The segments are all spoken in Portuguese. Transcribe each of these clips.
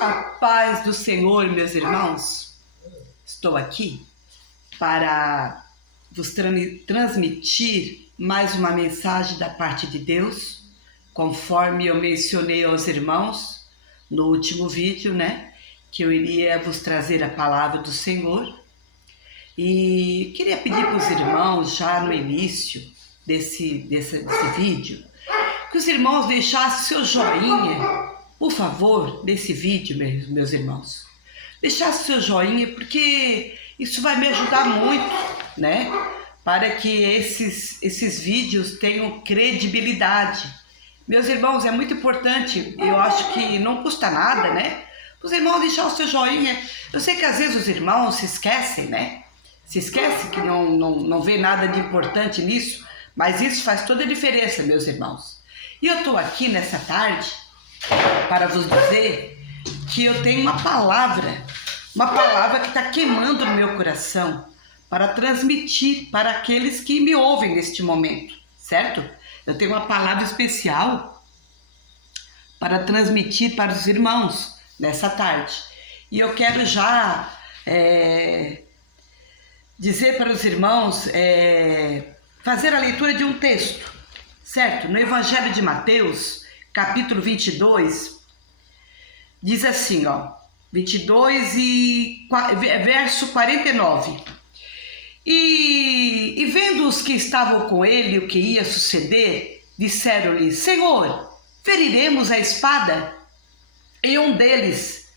A paz do Senhor, meus irmãos. Estou aqui para vos transmitir mais uma mensagem da parte de Deus, conforme eu mencionei aos irmãos no último vídeo, que eu iria vos trazer a palavra do Senhor. E queria pedir para os irmãos, já no início desse vídeo, que os irmãos deixassem seu joinha, por favor, nesse vídeo, meus irmãos. Deixasse seu joinha, porque isso vai me ajudar muito, para que esses vídeos tenham credibilidade. Meus irmãos, é muito importante, eu acho que não custa nada, os irmãos deixar o seu joinha. Eu sei que às vezes os irmãos se esquecem, Se esquecem que não vê nada de importante nisso, mas isso faz toda a diferença, meus irmãos. E eu estou aqui nessa tarde para vos dizer que eu tenho uma palavra que está queimando no meu coração para transmitir para aqueles que me ouvem neste momento, certo? Eu tenho uma palavra especial para transmitir para os irmãos nessa tarde. E eu quero já dizer para os irmãos, fazer a leitura de um texto, certo? No Evangelho de Mateus, capítulo 22, diz assim, 22 e verso 49. E vendo os que estavam com ele o que ia suceder, disseram-lhe: Senhor, feriremos a espada? E um deles,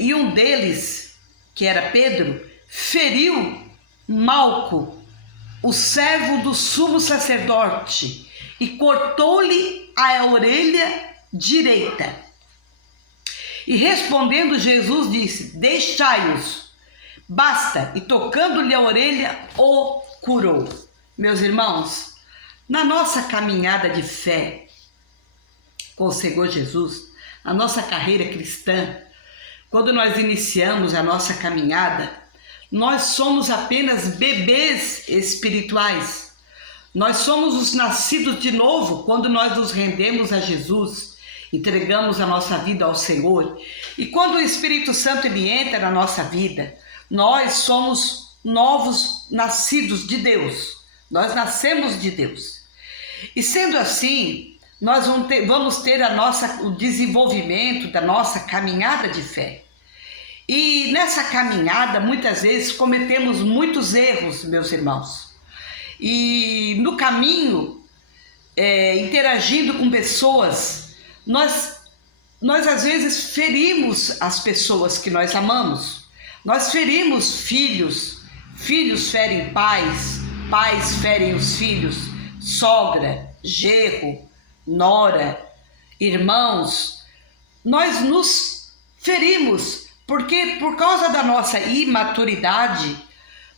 e um deles, que era Pedro, feriu Malco, o servo do sumo sacerdote, e cortou-lhe a orelha direita. E respondendo Jesus disse: Deixai-os, basta. E tocando-lhe a orelha, o curou. Meus irmãos, na nossa caminhada de fé com o Senhor Jesus, a nossa carreira cristã, quando nós iniciamos a nossa caminhada, nós somos apenas bebês espirituais. Nós somos os nascidos de novo quando nós nos rendemos a Jesus, entregamos a nossa vida ao Senhor. E quando o Espírito Santo ele entra na nossa vida, nós somos novos nascidos de Deus. Nós nascemos de Deus. E sendo assim, nós vamos ter o desenvolvimento da nossa caminhada de fé. E nessa caminhada, muitas vezes, cometemos muitos erros, meus irmãos. E no caminho, interagindo com pessoas, nós às vezes ferimos as pessoas que nós amamos. Nós ferimos filhos, filhos ferem pais, pais ferem os filhos, sogra, genro, nora, irmãos. Nós nos ferimos, porque por causa da nossa imaturidade,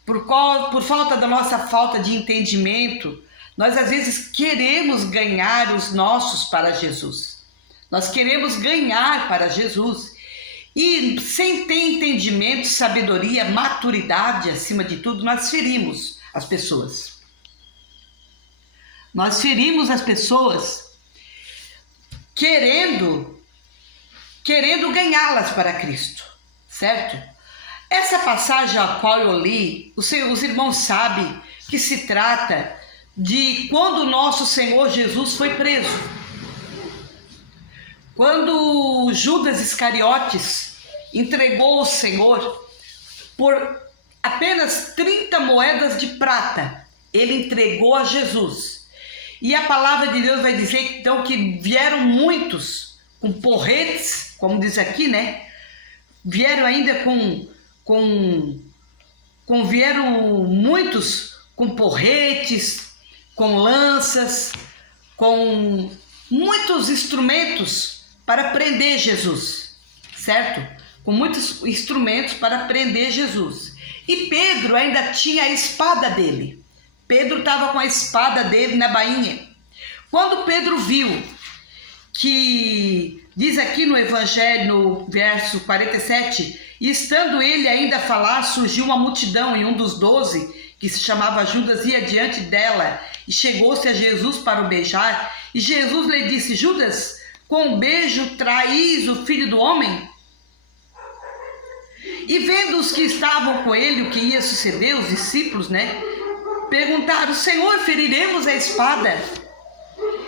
por falta da nossa falta de entendimento, nós às vezes queremos ganhar os nossos para Jesus. Nós queremos ganhar para Jesus. E sem ter entendimento, sabedoria, maturidade, acima de tudo, nós ferimos as pessoas. Nós ferimos as pessoas querendo ganhá-las para Cristo, certo? Essa passagem a qual eu li, os irmãos sabem que se trata de quando o nosso Senhor Jesus foi preso. Quando Judas Iscariotes entregou o Senhor por apenas 30 moedas de prata, ele entregou a Jesus. E a palavra de Deus vai dizer então que vieram muitos com porretes, como diz aqui, Vieram ainda vieram muitos com porretes, com lanças, com muitos instrumentos para prender Jesus, certo? Com muitos instrumentos para prender Jesus. E Pedro ainda tinha a espada dele. Pedro estava com a espada dele na bainha. Quando Pedro viu que, diz aqui no Evangelho, no verso 47, e estando ele ainda a falar, surgiu uma multidão, e um dos 12, que se chamava Judas, ia diante dela, e chegou-se a Jesus para o beijar. E Jesus lhe disse: Judas, com um beijo traís o Filho do Homem? E vendo os que estavam com ele o que ia suceder, os discípulos, perguntaram: Senhor, feriremos a espada?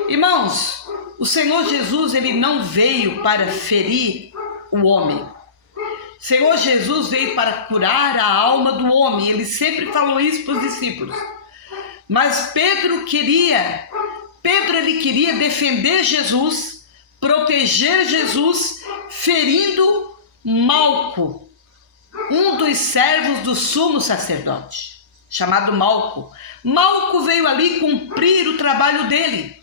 Irmãos, o Senhor Jesus, ele não veio para ferir o homem. O Senhor Jesus veio para curar a alma do homem. Ele sempre falou isso para os discípulos. Mas Pedro queria defender Jesus, proteger Jesus, ferindo Malco, um dos servos do sumo sacerdote, chamado Malco. Malco veio ali cumprir o trabalho dele,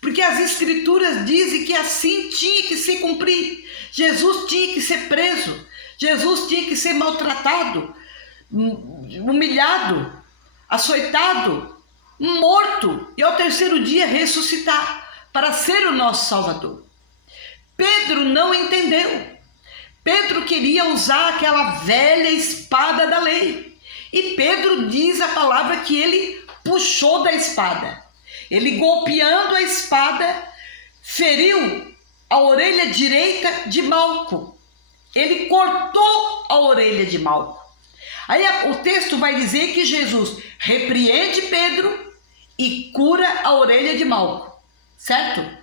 porque as escrituras dizem que assim tinha que se cumprir. Jesus tinha que ser preso, Jesus tinha que ser maltratado, humilhado, açoitado, morto e ao terceiro dia ressuscitar para ser o nosso Salvador. Pedro não entendeu. Pedro queria usar aquela velha espada da lei. E Pedro diz a palavra que ele puxou da espada. Ele, golpeando a espada, feriu a orelha direita de Malco. Ele cortou a orelha de Malco. Aí o texto vai dizer que Jesus repreende Pedro e cura a orelha de Malco, certo?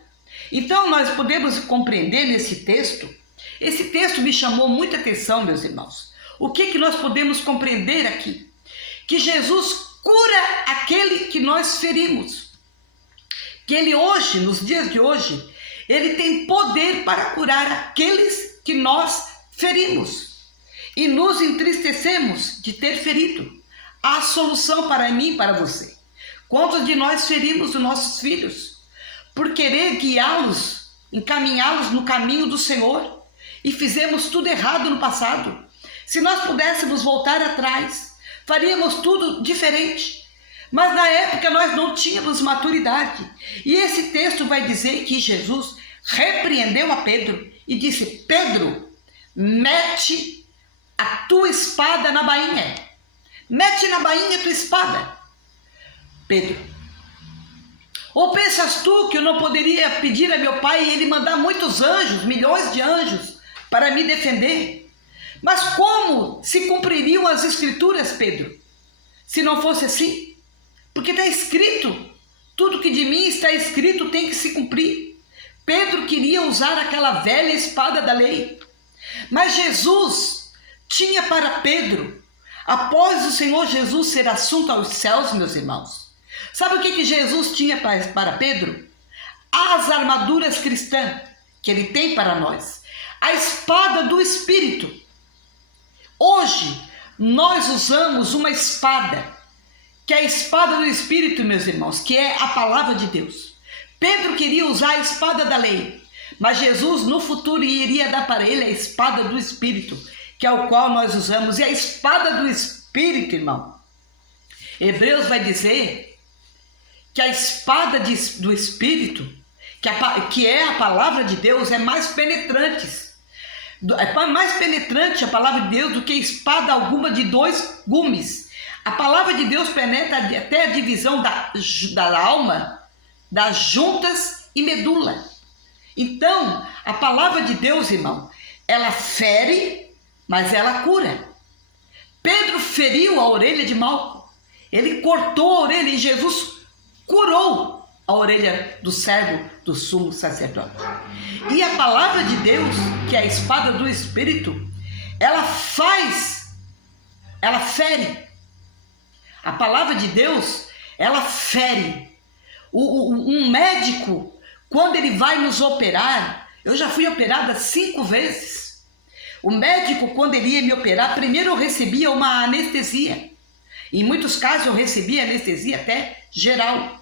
Então nós podemos compreender nesse texto. Esse texto me chamou muita atenção, meus irmãos. O que nós podemos compreender aqui? Que Jesus cura aquele que nós ferimos. Que ele hoje, nos dias de hoje, ele tem poder para curar aqueles que nós ferimos. E nos entristecemos de ter ferido. Há solução para mim e para você. Quantos de nós ferimos os nossos filhos por querer guiá-los, encaminhá-los no caminho do Senhor? E fizemos tudo errado no passado. Se nós pudéssemos voltar atrás, faríamos tudo diferente. Mas na época nós não tínhamos maturidade. E esse texto vai dizer que Jesus repreendeu a Pedro e disse: Pedro, mete a tua espada na bainha. Mete na bainha a tua espada. Pedro, ou pensas tu que eu não poderia pedir a meu pai e ele mandar muitos anjos, milhões de anjos, para me defender? Mas como se cumpririam as escrituras, Pedro, se não fosse assim? Porque está escrito, tudo que de mim está escrito tem que se cumprir. Pedro queria usar aquela velha espada da lei, mas Jesus tinha para Pedro, após o Senhor Jesus ser assunto aos céus, meus irmãos, sabe o que Jesus tinha para Pedro? As armaduras cristãs que ele tem para nós, a espada do Espírito. Hoje nós usamos uma espada, que é a espada do Espírito, meus irmãos, que é a palavra de Deus. Pedro queria usar a espada da lei, mas Jesus no futuro iria dar para ele a espada do Espírito, que é o qual nós usamos. E a espada do Espírito, irmão, Hebreus vai dizer que a espada do Espírito, que é a palavra de Deus, é mais penetrante. É mais penetrante a palavra de Deus do que espada alguma de dois gumes. A palavra de Deus penetra até a divisão da alma, das juntas e medula. Então, a palavra de Deus, irmão, ela fere, mas ela cura. Pedro feriu a orelha de Malco. Ele cortou a orelha e Jesus curou a orelha do servo do sumo sacerdote. E a palavra de Deus, que é a espada do Espírito, ela fere. A palavra de Deus, ela fere. Um médico, quando ele vai nos operar, eu já fui operada 5 vezes. O médico, quando ele ia me operar, primeiro eu recebia uma anestesia. Em muitos casos eu recebia anestesia até geral.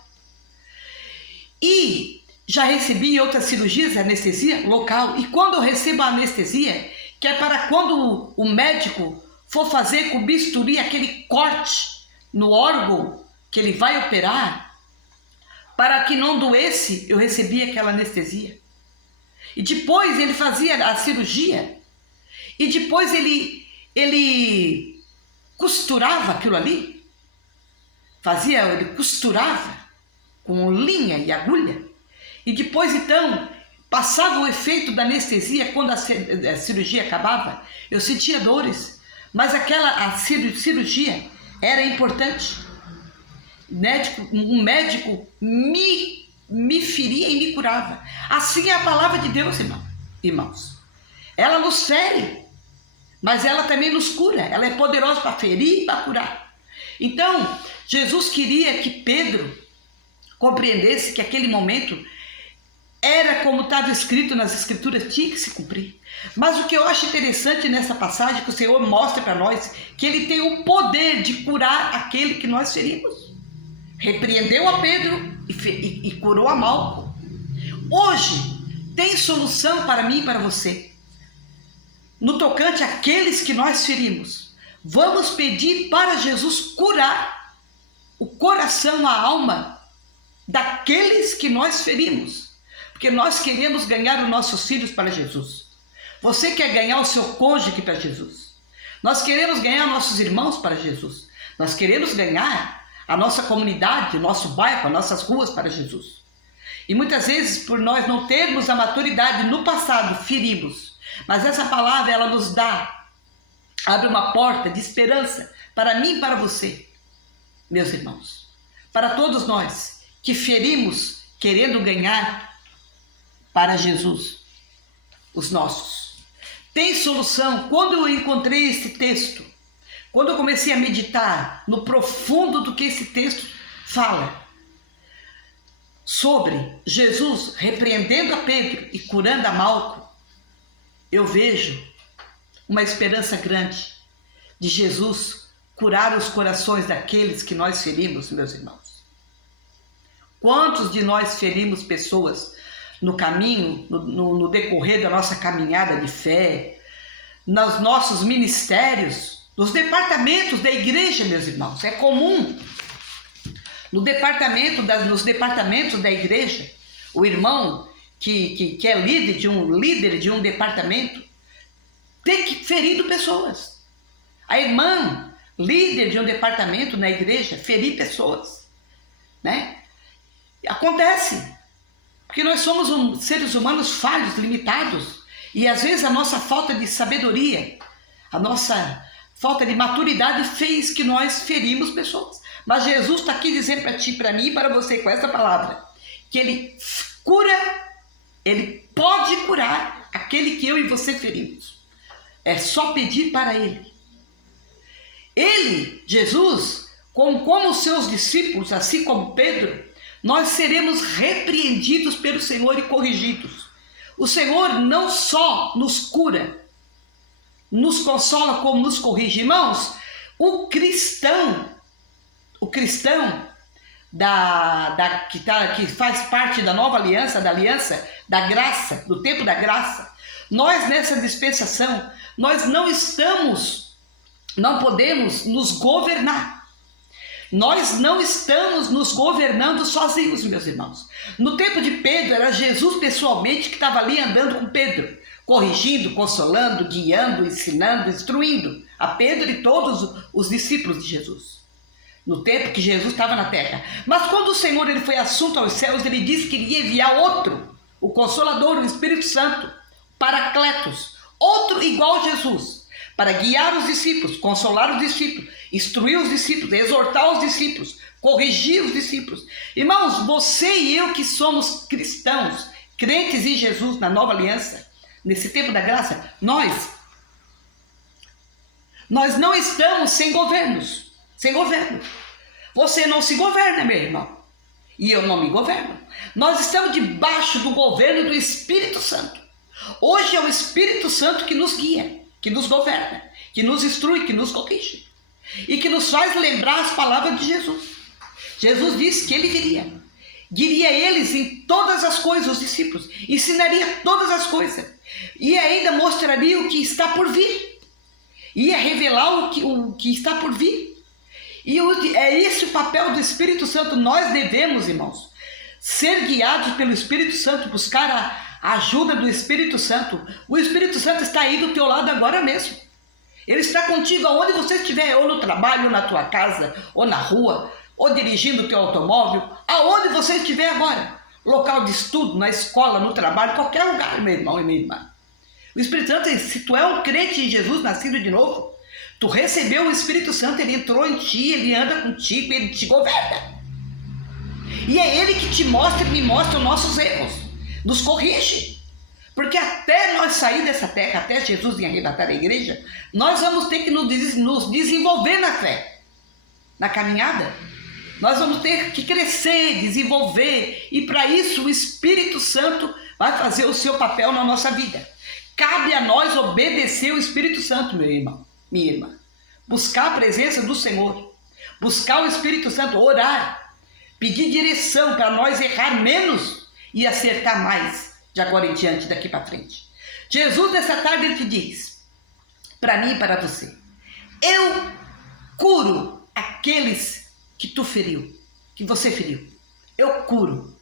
E já recebi em outras cirurgias anestesia local. E quando eu recebo a anestesia, que é para quando o médico for fazer com o bisturi aquele corte no órgão que ele vai operar, para que não doesse, eu recebia aquela anestesia. E depois ele fazia a cirurgia, e depois ele costurava aquilo ali, ele costurava, com linha e agulha. E depois, então, passava o efeito da anestesia. Quando a cirurgia acabava, eu sentia dores, mas a cirurgia era importante. Um médico me feria e me curava. Assim é a palavra de Deus, irmãos. Ela nos fere, mas ela também nos cura. Ela é poderosa para ferir e para curar. Então, Jesus queria que Pedro compreendesse que aquele momento era como estava escrito nas Escrituras, tinha que se cumprir. Mas o que eu acho interessante nessa passagem, que o Senhor mostra para nós, que Ele tem o poder de curar aquele que nós ferimos. Repreendeu a Pedro e curou a Malco. Hoje, tem solução para mim e para você. No tocante àqueles que nós ferimos, vamos pedir para Jesus curar o coração, a alma daqueles que nós ferimos. Porque nós queremos ganhar os nossos filhos para Jesus. Você quer ganhar o seu cônjuge para Jesus. Nós queremos ganhar nossos irmãos para Jesus. Nós queremos ganhar a nossa comunidade, o nosso bairro, as nossas ruas para Jesus. E muitas vezes, por nós não termos a maturidade no passado, ferimos. Mas essa palavra, ela nos abre uma porta de esperança para mim e para você, meus irmãos. Para todos nós que ferimos querendo ganhar para Jesus, os nossos. Tem solução. Quando eu encontrei esse texto, quando eu comecei a meditar no profundo do que esse texto fala, sobre Jesus repreendendo a Pedro e curando a Malco, eu vejo uma esperança grande de Jesus curar os corações daqueles que nós ferimos, meus irmãos. Quantos de nós ferimos pessoas no caminho, no decorrer da nossa caminhada de fé, nos nossos ministérios, nos departamentos da igreja, meus irmãos. É comum nos departamentos da igreja, o irmão que é líder de um departamento ter que ferido pessoas. A irmã, líder de um departamento na igreja, ferir pessoas, né? Acontece. Porque nós somos seres humanos falhos, limitados. E às vezes a nossa falta de sabedoria, a nossa falta de maturidade fez que nós ferimos pessoas. Mas Jesus está aqui dizendo para ti, para mim e para você com essa palavra, que Ele cura, Ele pode curar aquele que eu e você ferimos. É só pedir para Ele. Ele, Jesus, como os seus discípulos, assim como Pedro, nós seremos repreendidos pelo Senhor e corrigidos. O Senhor não só nos cura, nos consola, como nos corrige. Irmãos, o cristão que faz parte da nova aliança, da aliança da graça, do tempo da graça, nós nessa dispensação, nós não podemos nos governar. Nós não estamos nos governando sozinhos, meus irmãos. No tempo de Pedro, era Jesus pessoalmente que estava ali andando com Pedro, corrigindo, consolando, guiando, ensinando, instruindo a Pedro e todos os discípulos de Jesus. No tempo que Jesus estava na terra. Mas quando o Senhor ele foi assunto aos céus, ele disse que iria enviar outro, o Consolador, o Espírito Santo, Paracletos, outro igual a Jesus, para guiar os discípulos, consolar os discípulos, instruir os discípulos, exortar os discípulos, corrigir os discípulos. Irmãos, você e eu que somos cristãos, crentes em Jesus na nova aliança, nesse tempo da graça, nós não estamos sem governo. Você não se governa, meu irmão, e eu não me governo. Nós estamos debaixo do governo do Espírito Santo. Hoje é o Espírito Santo que nos guia, que nos governa, que nos instrui, que nos corrige e que nos faz lembrar as palavras de Jesus. Jesus disse que ele guiaria eles em todas as coisas, os discípulos, ensinaria todas as coisas e ainda mostraria o que está por vir, ia revelar o que está por vir. E é esse o papel do Espírito Santo. Nós devemos, irmãos, ser guiados pelo Espírito Santo, buscar a ajuda do Espírito Santo. O Espírito Santo está aí do teu lado agora mesmo. Ele está contigo aonde você estiver, ou no trabalho, ou na tua casa, ou na rua. ou dirigindo o teu automóvel, aonde você estiver agora, local de estudo, na escola, no trabalho, qualquer lugar, meu irmão e minha irmã. O Espírito Santo, se tu é um crente em Jesus, nascido de novo, tu recebeu o Espírito Santo, ele entrou em ti, ele anda contigo, ele te governa. E é ele que te mostra e me mostra os nossos erros, nos corrige. Porque até nós sair dessa terra, até Jesus vir arrebatar a igreja, nós vamos ter que nos desenvolver na fé, na caminhada. Nós vamos ter que crescer, desenvolver, e para isso o Espírito Santo vai fazer o seu papel na nossa vida. Cabe a nós obedecer o Espírito Santo, meu irmão, minha irmã. Buscar a presença do Senhor, buscar o Espírito Santo, orar, pedir direção para nós errar menos e acertar mais de agora em diante, daqui para frente. Jesus, nessa tarde, ele te diz, para mim e para você, eu curo aqueles que tu feriu, que você feriu. Eu curo.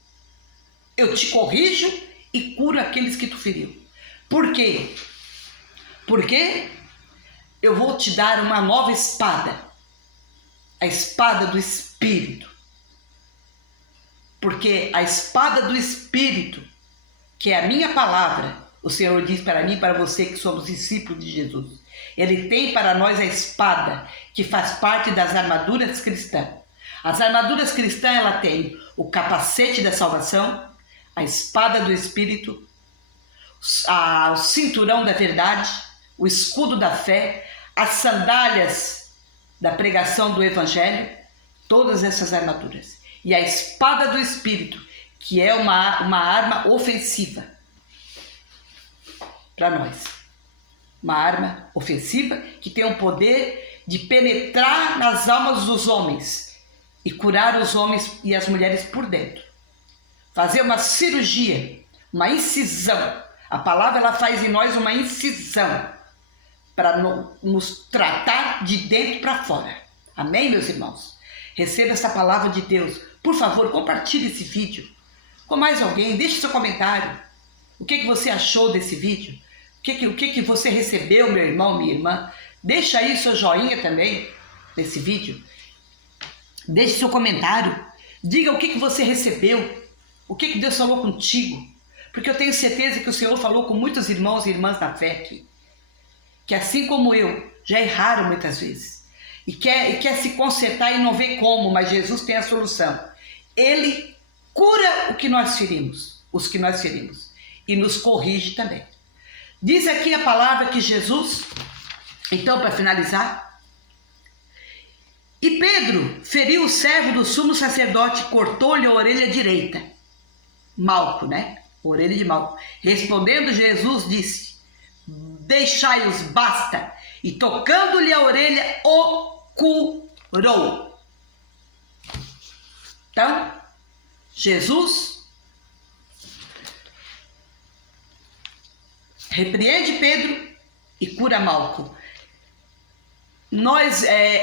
Eu te corrijo e curo aqueles que tu feriu. Por quê? Porque eu vou te dar uma nova espada, a espada do Espírito. Porque a espada do Espírito, que é a minha palavra, o Senhor diz para mim e para você que somos discípulos de Jesus, ele tem para nós a espada que faz parte das armaduras cristãs. As armaduras cristãs, ela tem o capacete da salvação, a espada do Espírito, o cinturão da verdade, o escudo da fé, as sandálias da pregação do Evangelho, todas essas armaduras. E a espada do Espírito, que é uma arma ofensiva para nós. Uma arma ofensiva que tem o poder de penetrar nas almas dos homens e curar os homens e as mulheres por dentro. Fazer uma cirurgia, uma incisão. A palavra, ela faz em nós uma incisão para nos tratar de dentro para fora. Amém, meus irmãos? Receba essa palavra de Deus. Por favor, compartilhe esse vídeo com mais alguém. Deixe seu comentário. O que você achou desse vídeo? O que você recebeu, meu irmão, minha irmã? Deixa aí seu joinha também nesse vídeo. Deixe seu comentário. Diga o que você recebeu. O que Deus falou contigo. Porque eu tenho certeza que o Senhor falou com muitos irmãos e irmãs na fé aqui. Que assim como eu, já erraram muitas vezes. E quer se consertar e não vê como, mas Jesus tem a solução. Ele cura o que nós ferimos, os que nós ferimos. E nos corrige também. Diz aqui a palavra que Jesus, então para finalizar, e Pedro feriu o servo do sumo sacerdote, cortou-lhe a orelha direita. Malco, né? Orelha de Malco. Respondendo, Jesus disse, deixai-os, basta. E tocando-lhe a orelha, o curou. Então, Jesus repreende Pedro e cura Malco.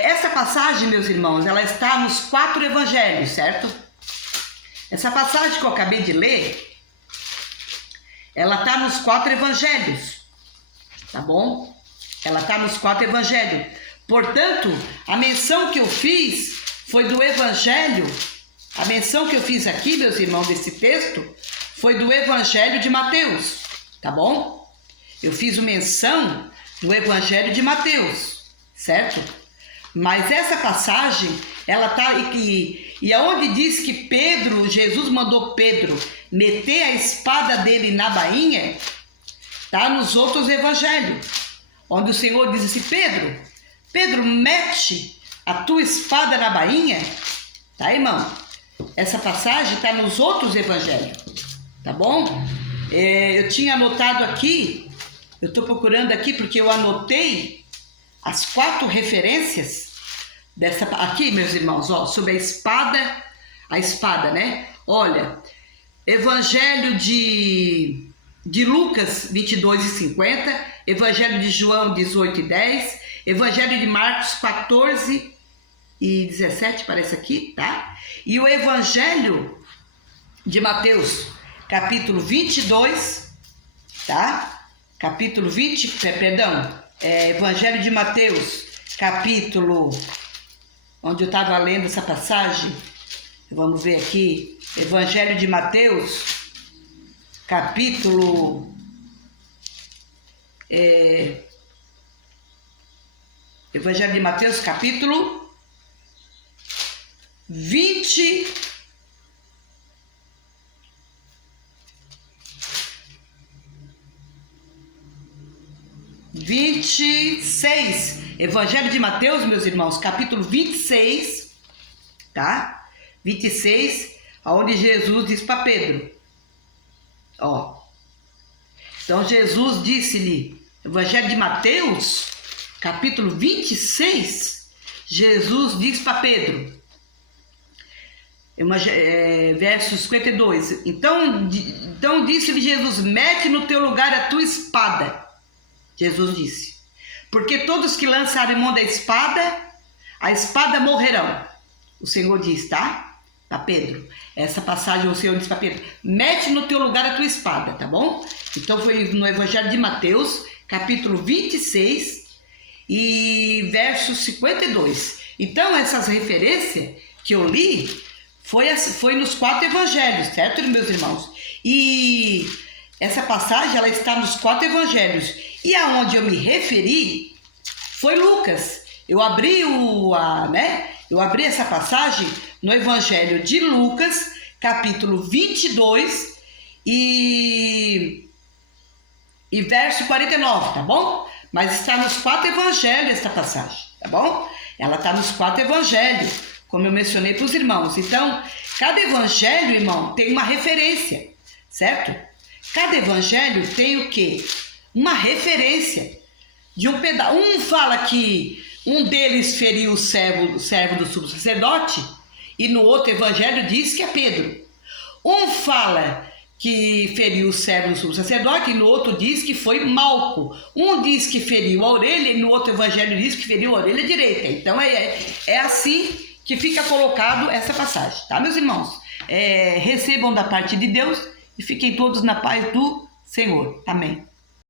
Essa passagem, meus irmãos, ela está nos 4 evangelhos, certo? Essa passagem que eu acabei de ler, ela está nos 4 evangelhos, tá bom? Ela está nos 4 evangelhos. Portanto, a menção que eu fiz foi do evangelho. A menção que eu fiz aqui, meus irmãos, desse texto, foi do evangelho de Mateus, tá bom? Eu fiz uma menção do evangelho de Mateus, certo? Mas essa passagem, ela tá e aonde diz que Jesus mandou Pedro meter a espada dele na bainha, tá nos outros evangelhos, onde o Senhor diz assim, Pedro, mete a tua espada na bainha, tá, irmão? Essa passagem está nos outros evangelhos, tá bom? Eu tinha anotado aqui, eu estou procurando aqui porque eu anotei as 4 referências dessa aqui, meus irmãos, ó, sobre a espada, né? Olha, Evangelho de Lucas 22:50, Evangelho de João 18:10, Evangelho de Marcos 14:17, parece aqui, tá? E o Evangelho de Mateus, capítulo 22, tá? Evangelho de Mateus, capítulo onde eu estava lendo essa passagem. Vamos ver aqui, Evangelho de Mateus, capítulo... Evangelho de Mateus, capítulo 26. Evangelho de Mateus, meus irmãos, capítulo 26, tá? 26, onde Jesus diz para Pedro, ó. Então Jesus disse-lhe, Evangelho de Mateus, capítulo 26, Jesus diz para Pedro, verso 52, então disse-lhe Jesus, mete no teu lugar a tua espada. Jesus disse, porque todos que lançarem mão da espada, a espada morrerão. O Senhor diz, tá? Para Pedro. Essa passagem o Senhor diz para Pedro, mete no teu lugar a tua espada, tá bom? Então foi no Evangelho de Mateus, capítulo 26 e verso 52. Então essas referências que eu li foi nos 4 evangelhos, certo, meus irmãos? E essa passagem ela está nos 4 evangelhos. E aonde eu me referi foi Lucas. Eu abri essa passagem no Evangelho de Lucas, capítulo 22 e verso 49, tá bom? Mas está nos 4 evangelhos essa passagem, tá bom? Ela está nos 4 evangelhos, como eu mencionei para os irmãos. Então, cada evangelho, irmão, tem uma referência, certo? Cada evangelho tem o quê? Uma referência de um pedaço. Um fala que um deles feriu o servo do sumo sacerdote, e no outro evangelho diz que é Pedro. Um fala que feriu o servo do sumo sacerdote, e no outro diz que foi Malco. Um diz que feriu a orelha, e no outro evangelho diz que feriu a orelha direita. Então é assim que fica colocado essa passagem, tá, meus irmãos? Recebam da parte de Deus e fiquem todos na paz do Senhor. Amém.